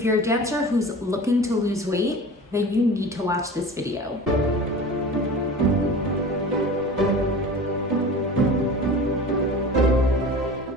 If you're a dancer who's looking to lose weight, then you need to watch this video.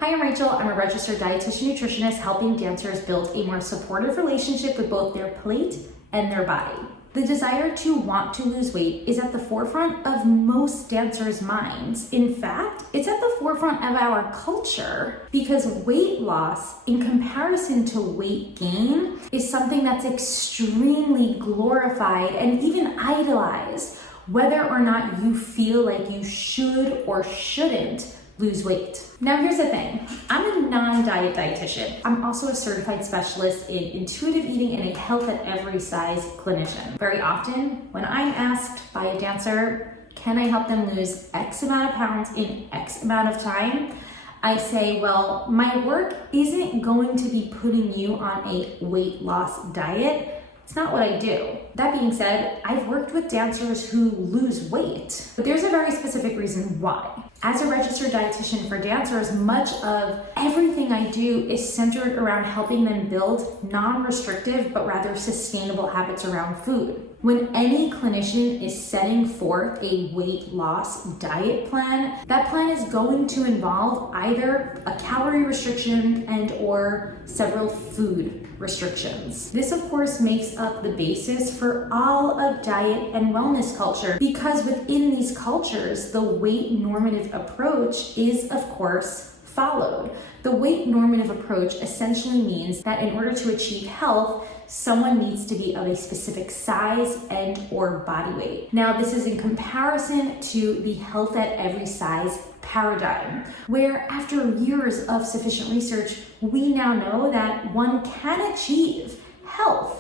Hi, I'm Rachel. I'm a registered dietitian nutritionist helping dancers build a more supportive relationship with both their plate and their body. The desire to want to lose weight is at the forefront of most dancers' minds. In fact, it's at the forefront of our culture because weight loss, in comparison to weight gain, is something that's extremely glorified and even idolized, whether or not you feel like you should or shouldn't lose weight. Now here's the thing, I'm a non-diet dietitian. I'm also a certified specialist in intuitive eating and a health at every size clinician. Very often when I'm asked by a dancer, can I help them lose X amount of pounds in X amount of time? I say, well, my work isn't going to be putting you on a weight loss diet. It's not what I do. That being said, I've worked with dancers who lose weight, but there's a very specific reason why. As a registered dietitian for dancers, much of everything I do is centered around helping them build non-restrictive, but rather sustainable habits around food. When any clinician is setting forth a weight loss diet plan, that plan is going to involve either a calorie restriction and/or several food restrictions. This, of course, makes up the basis for all of diet and wellness culture because within these cultures, the weight normative approach is, of course, followed. The weight normative approach essentially means that in order to achieve health, someone needs to be of a specific size and or body weight. Now, this is in comparison to the health at every size paradigm, where after years of sufficient research, we now know that one can achieve health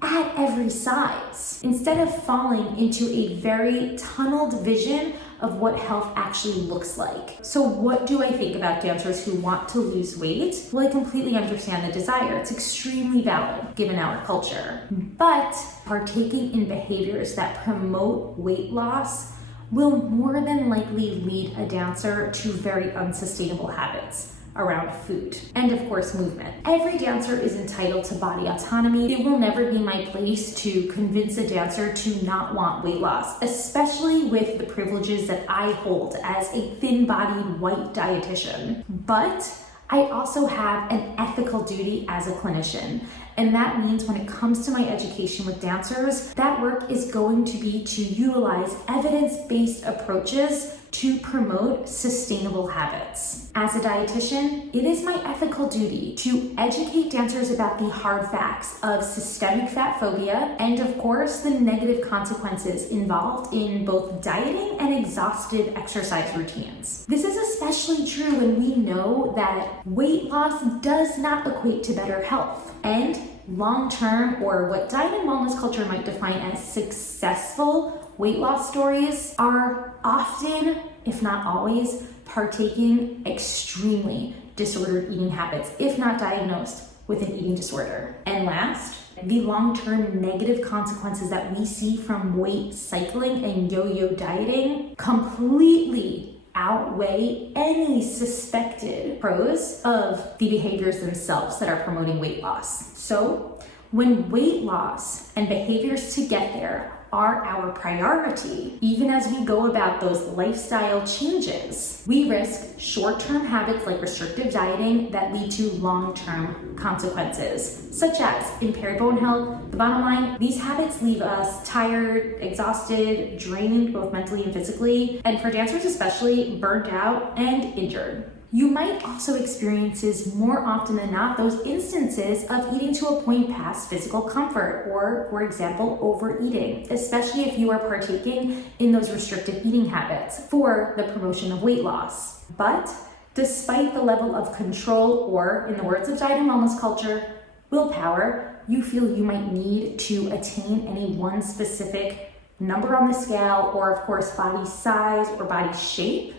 at every size instead of falling into a very tunneled vision of what health actually looks like. So what do I think about dancers who want to lose weight? Well, I completely understand the desire. It's extremely valid given our culture. But partaking in behaviors that promote weight loss will more than likely lead a dancer to very unsustainable habits around food and, of course, movement. Every dancer is entitled to body autonomy. It will never be my place to convince a dancer to not want weight loss, especially with the privileges that I hold as a thin-bodied white dietitian. But I also have an ethical duty as a clinician. And that means when it comes to my education with dancers, that work is going to be to utilize evidence-based approaches to promote sustainable habits. As a dietitian, it is my ethical duty to educate dancers about the hard facts of systemic fat phobia and, of course, the negative consequences involved in both dieting and exhaustive exercise routines. This is especially true when we know that weight loss does not equate to better health. And long-term, or what diet and wellness culture might define as successful weight loss stories, are often, if not always, partaking extremely disordered eating habits, if not diagnosed with an eating disorder. And last, the long-term negative consequences that we see from weight cycling and yo-yo dieting completely outweigh any suspected pros of the behaviors themselves that are promoting weight loss. So when weight loss and behaviors to get there are our priority, even as we go about those lifestyle changes, we risk short-term habits like restrictive dieting that lead to long-term consequences, such as impaired bone health. The bottom line, these habits leave us tired, exhausted, drained both mentally and physically, and for dancers especially, burnt out and injured. You might also experience more often than not those instances of eating to a point past physical comfort or, for example, overeating, especially if you are partaking in those restrictive eating habits for the promotion of weight loss. But despite the level of control or, in the words of diet and wellness culture, willpower you feel you might need to attain any one specific number on the scale or, of course, body size or body shape,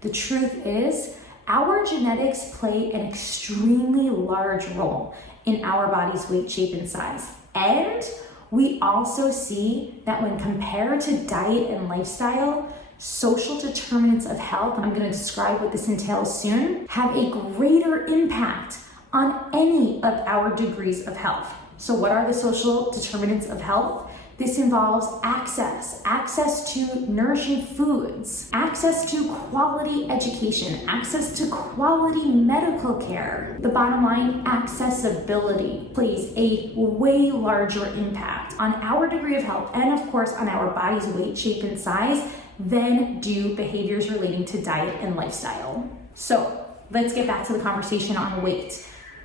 the truth is, our genetics play an extremely large role in our body's weight, shape, and size. And we also see that when compared to diet and lifestyle, social determinants of health, I'm going to describe what this entails soon, have a greater impact on any of our degrees of health. So what are the social determinants of health? This involves access to nourishing foods, access to quality education, access to quality medical care. The bottom line, accessibility plays a way larger impact on our degree of health and of course on our body's weight, shape, and size than do behaviors relating to diet and lifestyle. So let's get back to the conversation on weight.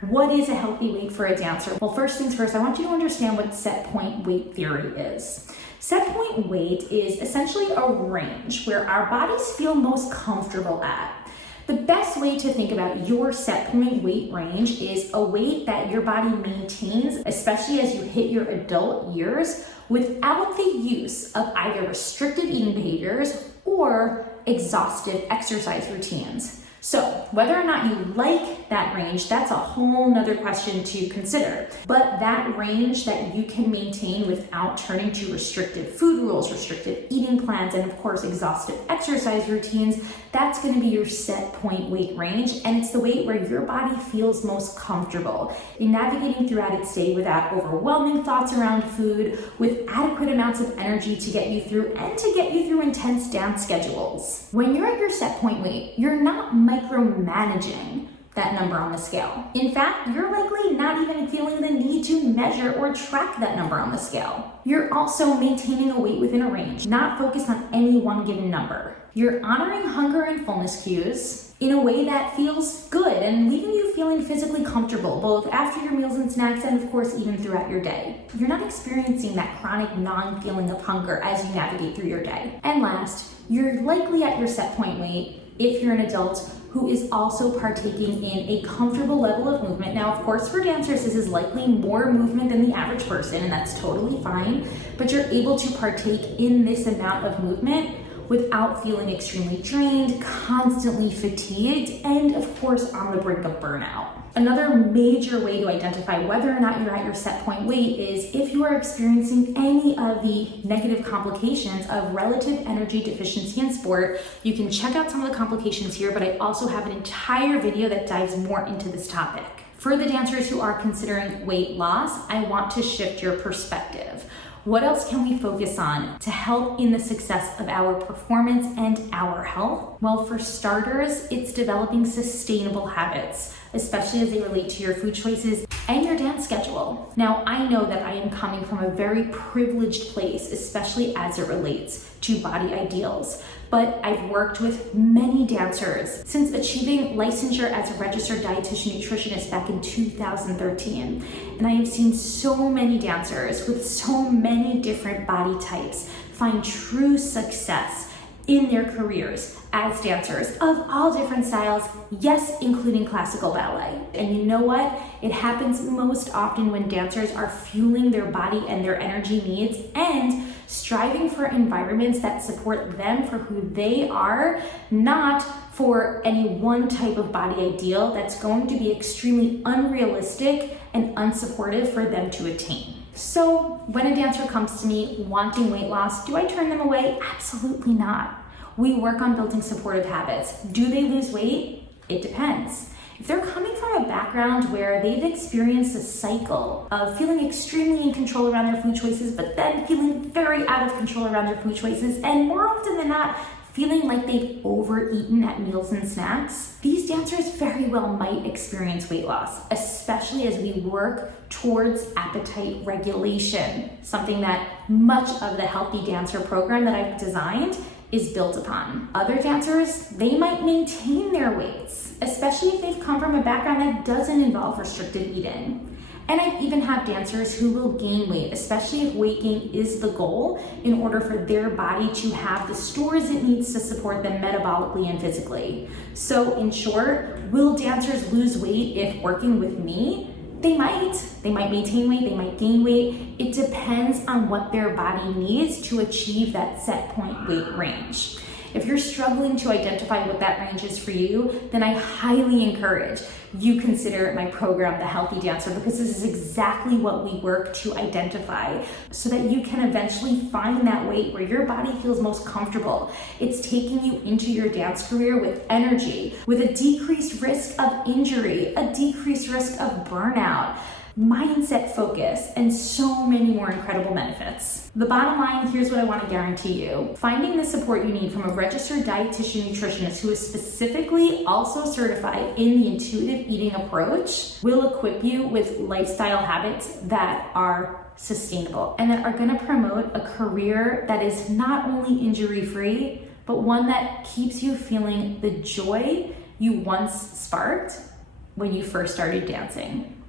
What is a healthy weight for a dancer? Well, first things first, I want you to understand what set point weight theory is. Set point weight is essentially a range where our bodies feel most comfortable at. The best way to think about your set point weight range is a weight that your body maintains, especially as you hit your adult years, without the use of either restrictive eating behaviors or exhaustive exercise routines. So whether or not you like that range, that's a whole nother question to consider. But that range that you can maintain without turning to restrictive food rules, restrictive eating plans, and of course exhaustive exercise routines, that's going to be your set point weight range. And it's the weight where your body feels most comfortable in navigating throughout its day without overwhelming thoughts around food, with adequate amounts of energy to get you through and to get you through intense dance schedules. When you're at your set point weight, you're not micromanaging that number on the scale. In fact, you're likely not even feeling the need to measure or track that number on the scale. You're also maintaining a weight within a range, not focused on any one given number. You're honoring hunger and fullness cues in a way that feels good and leaving you feeling physically comfortable, both after your meals and snacks and of course even throughout your day. You're not experiencing that chronic non-feeling of hunger as you navigate through your day. And last, you're likely at your set point weight if you're an adult who is also partaking in a comfortable level of movement. Now, of course, for dancers, this is likely more movement than the average person, and that's totally fine, but you're able to partake in this amount of movement without feeling extremely drained, constantly fatigued, and of course, on the brink of burnout. Another major way to identify whether or not you're at your set point weight is if you are experiencing any of the negative complications of relative energy deficiency in sport. You can check out some of the complications here, but I also have an entire video that dives more into this topic. For the dancers who are considering weight loss, I want to shift your perspective. What else can we focus on to help in the success of our performance and our health? Well, for starters, it's developing sustainable habits, especially as they relate to your food choices and your dance schedule. Now, I know that I am coming from a very privileged place, especially as it relates to body ideals, but I've worked with many dancers since achieving licensure as a registered dietitian nutritionist back in 2013. And I have seen so many dancers with so many different body types find true success in their careers as dancers of all different styles, yes, including classical ballet. And you know what? It happens most often when dancers are fueling their body and their energy needs and striving for environments that support them for who they are, not for any one type of body ideal that's going to be extremely unrealistic and unsupportive for them to attain. So when a dancer comes to me wanting weight loss, do I turn them away? Absolutely not. We work on building supportive habits. Do they lose weight? It depends. If they're coming from a background where they've experienced a cycle of feeling extremely in control around their food choices, but then feeling very out of control around their food choices, and more often than not, feeling like they've overeaten at meals and snacks, these dancers very well might experience weight loss, especially as we work towards appetite regulation, something that much of the Healthy Dancer program that I've designed is built upon. Other dancers, they might maintain their weights, especially if they've come from a background that doesn't involve restrictive eating. And I even have dancers who will gain weight, especially if weight gain is the goal, in order for their body to have the stores it needs to support them metabolically and physically. So in short, will dancers lose weight if working with me? They might maintain weight, they might gain weight. It depends on what their body needs to achieve that set point weight range. If you're struggling to identify what that range is for you, then I highly encourage you consider my program, The Healthy Dancer, because this is exactly what we work to identify so that you can eventually find that weight where your body feels most comfortable. It's taking you into your dance career with energy, with a decreased risk of injury, a decreased risk of burnout, mindset focus, and so many more incredible benefits. The bottom line, here's what I want to guarantee you. Finding the support you need from a registered dietitian nutritionist who is specifically also certified in the intuitive eating approach will equip you with lifestyle habits that are sustainable and that are going to promote a career that is not only injury-free, but one that keeps you feeling the joy you once sparked when you first started dancing.